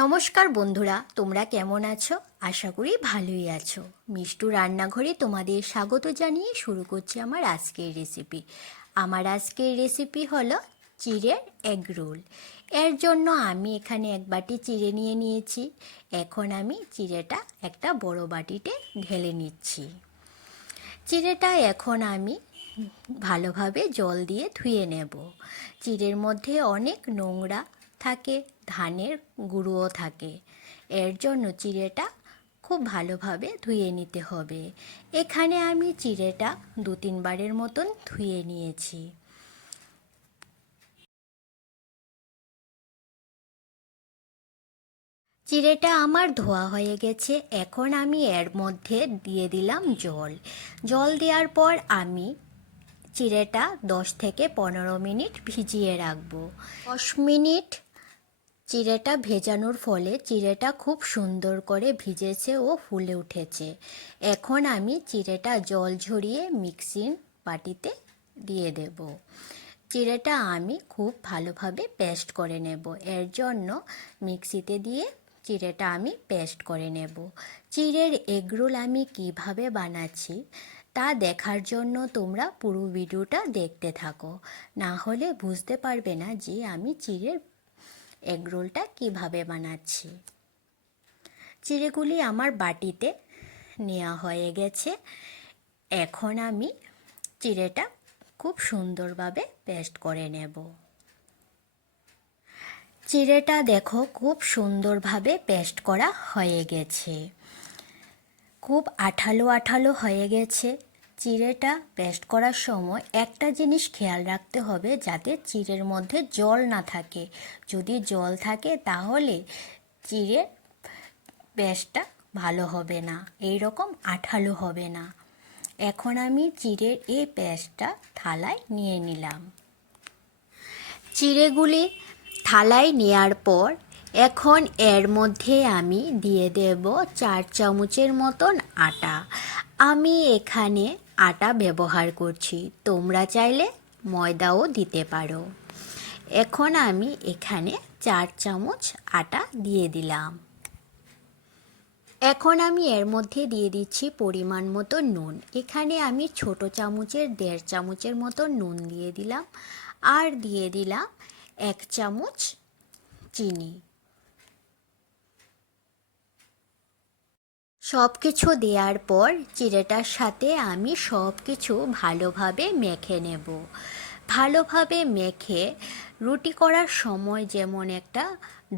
নমস্কার বন্ধুরা, তোমরা কেমন আছো? আশা করি ভালোই আছো। মিষ্টু রান্নাঘরে তোমাদের স্বাগত জানিয়ে শুরু করছি আমার আজকের রেসিপি। আমার আজকের রেসিপি হলো চিড়ের এগ রোল। এর জন্য আমি এখানে এক বাটি চিড়ে নিয়ে নিয়েছি। এখন আমি চিড়েটা একটা বড় বাটিতে ঢেলে নিচ্ছি। চিড়েটা এখন আমি ভালোভাবে জল দিয়ে ধুয়ে নেব। চিড়ের মধ্যে অনেক নোংরা থাকে, ধানের গুঁড়োও থাকে। এর জন্য চিড়েটা খুব ভালোভাবে ধুয়ে নিতে হবে। এখানে আমি চিড়েটা 2-3 বারের মতন ধুয়ে নিয়েছি। চিড়েটা আমার ধোয়া হয়ে গেছে। এখন আমি এর মধ্যে দিয়ে দিলাম জল। জল দেওয়ার পর আমি চিড়েটা 10 থেকে 15 মিনিট ভিজিয়ে রাখবো। 10 মিনিট চিড়েটা ভেজানোর ফলে চিড়েটা খুব সুন্দর করে ভিজেছে ও ফুলে উঠেছে। এখন আমি চিড়েটা জল ঝরিয়ে মিক্সিং বাটিতে দিয়ে দেব। চিড়েটা আমি খুব ভালোভাবে পেস্ট করে নেব। এর জন্য মিক্সিতে দিয়ে চিড়েটা আমি পেস্ট করে নেব। চিড়ের এগরোল আমি কিভাবে বানাচ্ছি তা দেখার জন্য তোমরা পুরো ভিডিওটা দেখতে থাকো, না হলে বুঝতে পারবে না যে আমি চিড়ের এগরোলটা কিভাবে বানাচ্ছি। চিড়েগুলি আমার বাটিতে নেওয়া হয়ে গেছে। এখন আমি চিড়েটা খুব সুন্দরভাবে পেস্ট করে নেব। চিড়েটা দেখো খুব সুন্দরভাবে পেস্ট করা হয়ে গেছে। খুব আঠালো আঠালো হয়ে গেছে। চিড়েটা পেস্ট করার সময় একটা জিনিস খেয়াল রাখতে হবে, যাতে চিড়ের মধ্যে জল না থাকে। যদি জল থাকে তাহলে চিড়ের পেস্টটা ভালো হবে না, এই রকম আঠালো হবে না। এখন আমি চিড়ের এই পেস্টটা থালায় নিয়ে নিলাম। চিড়েগুলি থালায় নেওয়ার পর এখন এর মধ্যে আমি দিয়ে দেব 4 চামচের মতন আটা। আমি এখানে আটা ব্যবহার করছি, তোমরা চাইলে ময়দাও দিতে পারো। এখন আমি এখানে 4 চামচ আটা দিয়ে দিলাম। এখন আমি এর মধ্যে দিয়ে দিচ্ছি পরিমাণ মতো নুন। এখানে আমি ছোট চামচের 1.5 চামচের মতো নুন দিয়ে দিলাম। আর দিয়ে দিলাম 1 চামচ চিনি। সব কিছু দেওয়ার পর চিড়েটার সাথে আমি সব কিছু ভালোভাবে মেখে নেব। ভালোভাবে মেখে রুটি করার সময় যেমন একটা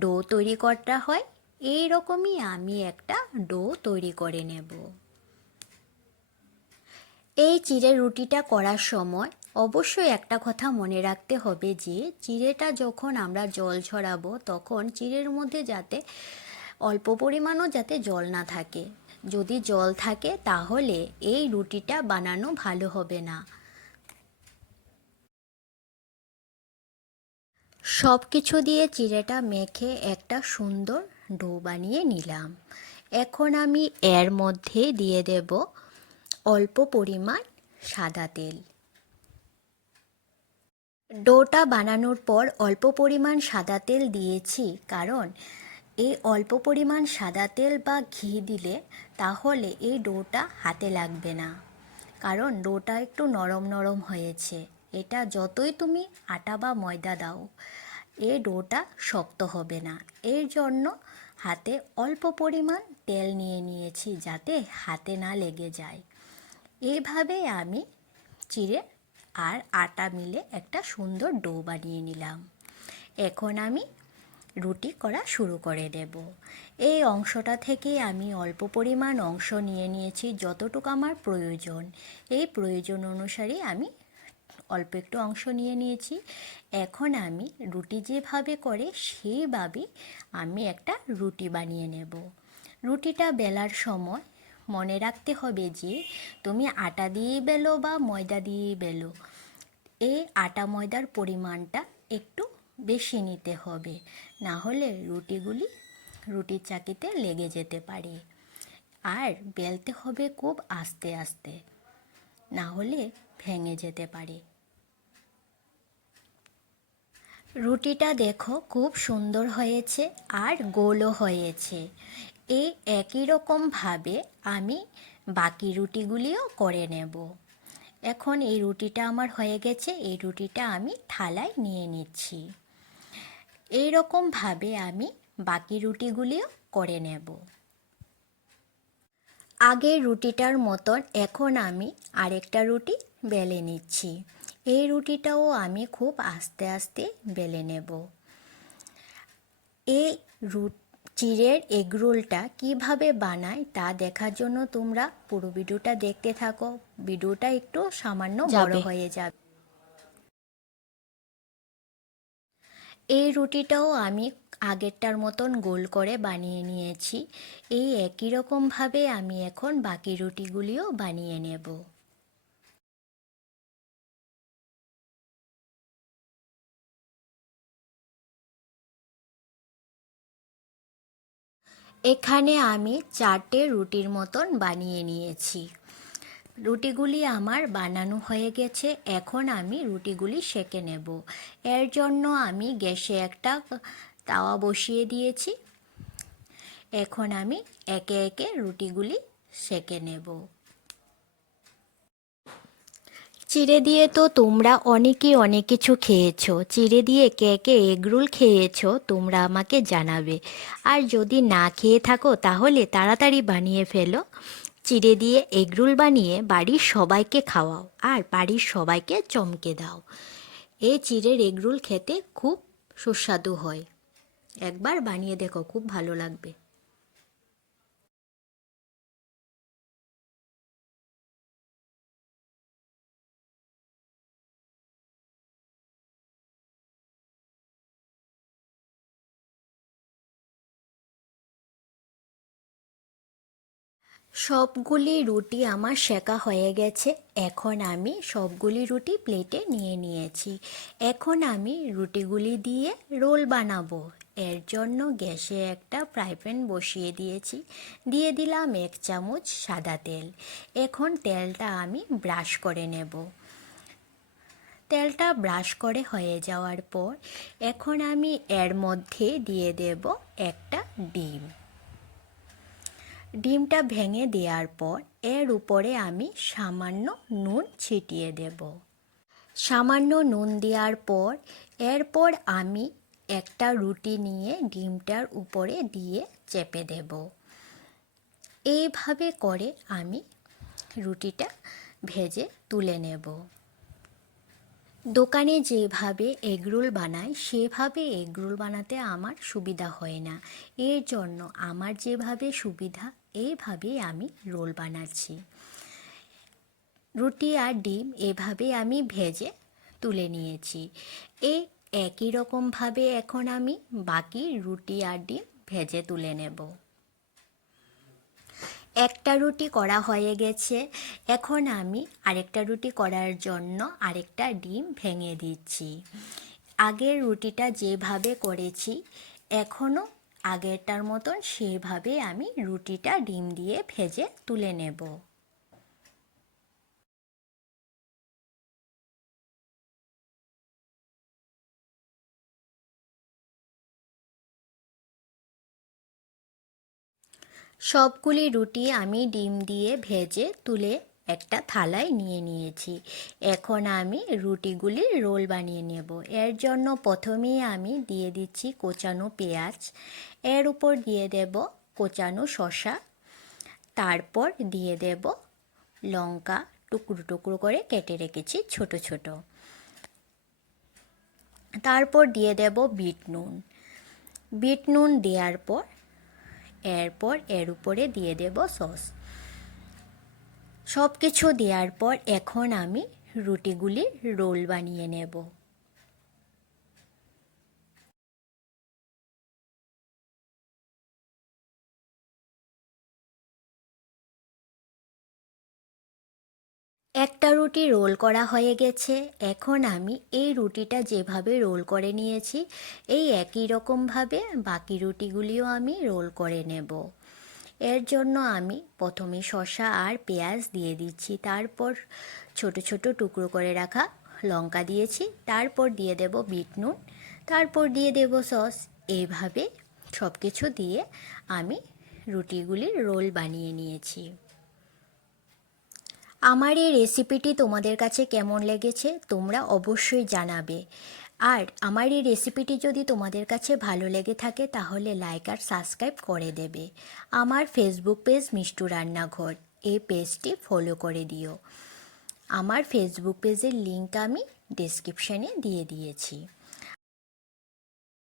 ডো তৈরি করতে হয়, এই রকমই আমি একটা ডো তৈরি করে নেব। এই চিড়ের রুটিটা করার সময় অবশ্যই একটা কথা মনে রাখতে হবে যে চিড়েটা যখন আমরা জল ঝরাবো তখন চিড়ের মধ্যে যাতে অল্প পরিমাণও যাতে জল না থাকে। যদি জল থাকে তাহলে এই রুটিটা বানানো ভালো হবে না। সব কিছু দিয়ে চিড়েটা মেখে একটা সুন্দর ডো বানিয়ে নিলাম। এখন আমি এর মধ্যে দিয়ে দেব অল্প পরিমাণ সাদা তেল। ডোটা বানানোর পর অল্প পরিমাণ সাদা তেল দিয়েছি, কারণ এই অল্প পরিমাণ সাদা তেল বা ঘি দিলে তাহলে এই ডোটা হাতে লাগবে না, কারণ ডোটা একটু নরম নরম হয়েছে। এটা যতই তুমি আটা বা ময়দা দাও, এই ডোটা শক্ত হবে না। এর জন্য হাতে অল্প পরিমাণ তেল নিয়ে নিয়েছি, যাতে হাতে না লেগে যায়। এইভাবে আমি চিড়ে আর আটা মিলে একটা সুন্দর ডো বানিয়ে নিলাম। এখন আমি রুটি করা শুরু করে দেব। এই অংশটা থেকে আমি অল্প পরিমাণ অংশ নিয়ে নিয়েছি, যতটুকু আমার প্রয়োজন। এই প্রয়োজন অনুসারে আমি অল্প একটু অংশ নিয়ে নিয়েছি। এখন আমি রুটি যেভাবে করে সেইভাবে আমি একটা রুটি বানিয়ে নেব। রুটিটা বেলার সময় মনে রাখতে হবে যে তুমি আটা দিয়েই বেলো বা ময়দা দিয়েই বেলো, এই আটা ময়দার পরিমাণটা একটু বেশি নিতে হবে, না হলে রুটিগুলি রুটির চাকিতে লেগে যেতে পারে। আর বেলতে হবে খুব আস্তে আস্তে, না হলে ভেঙে যেতে পারে। রুটিটা দেখো খুব সুন্দর হয়েছে আর গোলও হয়েছে। এই একই রকমভাবে আমি বাকি রুটিগুলিও করে নেব। এখন এই রুটিটা আমার হয়ে গেছে, এই রুটিটা আমি থালায় নিয়ে নিচ্ছি। এই রকমভাবে আমি বাকি রুটিগুলিও করে নেব। আগের রুটিটার মতন এখন আমি আরেকটা রুটি বেলে নিচ্ছি। এই রুটিটাও আমি খুব আস্তে আস্তে বেলে নেব। এই চিড়ের এগরোলটা কিভাবে বানায় তা দেখার জন্য তোমরা পুরো ভিডিওটা দেখতে থাকো। ভিডিওটা একটু সামান্য বড় হয়ে যাবে। এই রুটিটাও আমি আগেরটার মতন গোল করে বানিয়ে নিয়েছি। এই একই রকমভাবে আমি এখন বাকি রুটিগুলিও বানিয়ে নেব। এখানে আমি 4টে রুটির মতন বানিয়ে নিয়েছি। রুটিগুলি আমার বানানো হয়ে গেছে। এখন আমি রুটিগুলি সেঁকে নেব। এর জন্য আমি গ্যাসে একটা তাওয়া বসিয়ে দিয়েছি। এখন আমি একে একে রুটিগুলি সেঁকে নেব। চিড়ে দিয়ে তো তোমরা অনেকেই অনেক কিছু খেয়েছো। চিড়ে দিয়ে কে কে এগরোল খেয়েছো তোমরা আমাকে জানাবে। আর যদি না খেয়ে থাকো তাহলে তাড়াতাড়ি বানিয়ে ফেলো। চিড়ে দিয়ে এগরোল বানিয়ে বাড়ির সবাইকে খাওয়াও আর বাড়ির সবাইকে চমকে দাও। এই চিড়ের এগরোল খেতে খুব সুস্বাদু হয়। একবার বানিয়ে দেখো, খুব ভালো লাগবে। সবগুলি রুটি আমার সেঁকা হয়ে গেছে। এখন আমি সবগুলি রুটি প্লেটে নিয়ে নিয়েছি। এখন আমি রুটিগুলি দিয়ে রোল বানাবো। এর জন্য গ্যাসে একটা ফ্রাই প্যান বসিয়ে দিয়েছি। দিয়ে দিলাম 1 চামচ সাদা তেল। এখন তেলটা আমি ব্রাশ করে নেব। তেলটা ব্রাশ করে হয়ে যাওয়ার পর এখন আমি এর মধ্যে দিয়ে দেব একটা ডিম। ডিমটা ভেঙে দেওয়ার পর এর উপরে আমি সামান্য নুন ছিটিয়ে দেব। সামান্য নুন দেওয়ার পর এরপর আমি একটা রুটি নিয়ে ডিমটার উপরে দিয়ে চেপে দেব। এইভাবে করে আমি রুটিটা ভেজে তুলে নেব। দোকানে যেভাবে এগরোল বানায় সেভাবে এগরোল বানাতে আমার সুবিধা হয় না। এর জন্য আমার যেভাবে সুবিধা এইভাবেই আমি রোল বানাচ্ছি। রুটি আর ডিম এভাবে আমি ভেজে তুলে নিয়েছি। এই একই রকমভাবে এখন আমি বাকি রুটি আর ডিম ভেজে তুলে নেব। একটা রুটি করা হয়ে গেছে। এখন আমি আরেকটা রুটি করার জন্য আরেকটা ডিম ভেঙে দিচ্ছি। আগের রুটিটা যেভাবে করেছি এখনও আগেরটার মতন সেভাবে আমি রুটিটা ডিম দিয়ে ভেজে তুলে নেব। সবগুলি রুটি আমি ডিম দিয়ে ভেজে তুলে একটা থালায় নিয়ে নিয়েছি। এখন আমি রুটিগুলির রোল বানিয়ে নেব। এর জন্য প্রথমেই আমি দিয়ে দিচ্ছি কোচানো পেঁয়াজ, এর উপর দিয়ে দেব কোচানো শসা, তারপর দিয়ে দেব লঙ্কা টুকরো টুকরো করে কেটে রেখেছি ছোট ছোট, তারপর দিয়ে দেব বিট নুন। বিট নুন দেওয়ার পর এরপর এর উপরে দিয়ে দেব সস। সব কিছু দেওয়ার পর এখন আমি রুটিগুলির রোল বানিয়ে নেব। একটা রুটি রোল করা হয়ে গেছে। এখন আমি এই রুটিটা যেভাবে রোল করে নিয়েছি এই একই রকমভাবে বাকি রুটিগুলিও আমি রোল করে নেব। এর জন্য আমি প্রথমে শসা আর পেঁয়াজ দিয়ে দিচ্ছি, তারপর ছোট ছোট টুকরো করে রাখা লঙ্কা দিয়েছি, তারপর দিয়ে দেব বিট নুন, তারপর দিয়ে দেব সস। এইভাবে সব কিছু দিয়ে আমি রুটিগুলির রোল বানিয়ে নিয়েছি। আমার এই রেসিপিটি তোমাদের কাছে কেমন লেগেছে তোমরা অবশ্যই জানাবে। আর আমার এই রেসিপিটি যদি তোমাদের কাছে ভালো লেগে থাকে তাহলে লাইক আর সাবস্ক্রাইব করে দেবে। আমার ফেসবুক পেজ মিষ্টু রান্নাঘর, এই পেজটি ফলো করে দিও। আমার ফেসবুক পেজের লিঙ্ক আমি ডেসক্রিপশানে দিয়ে দিয়েছি।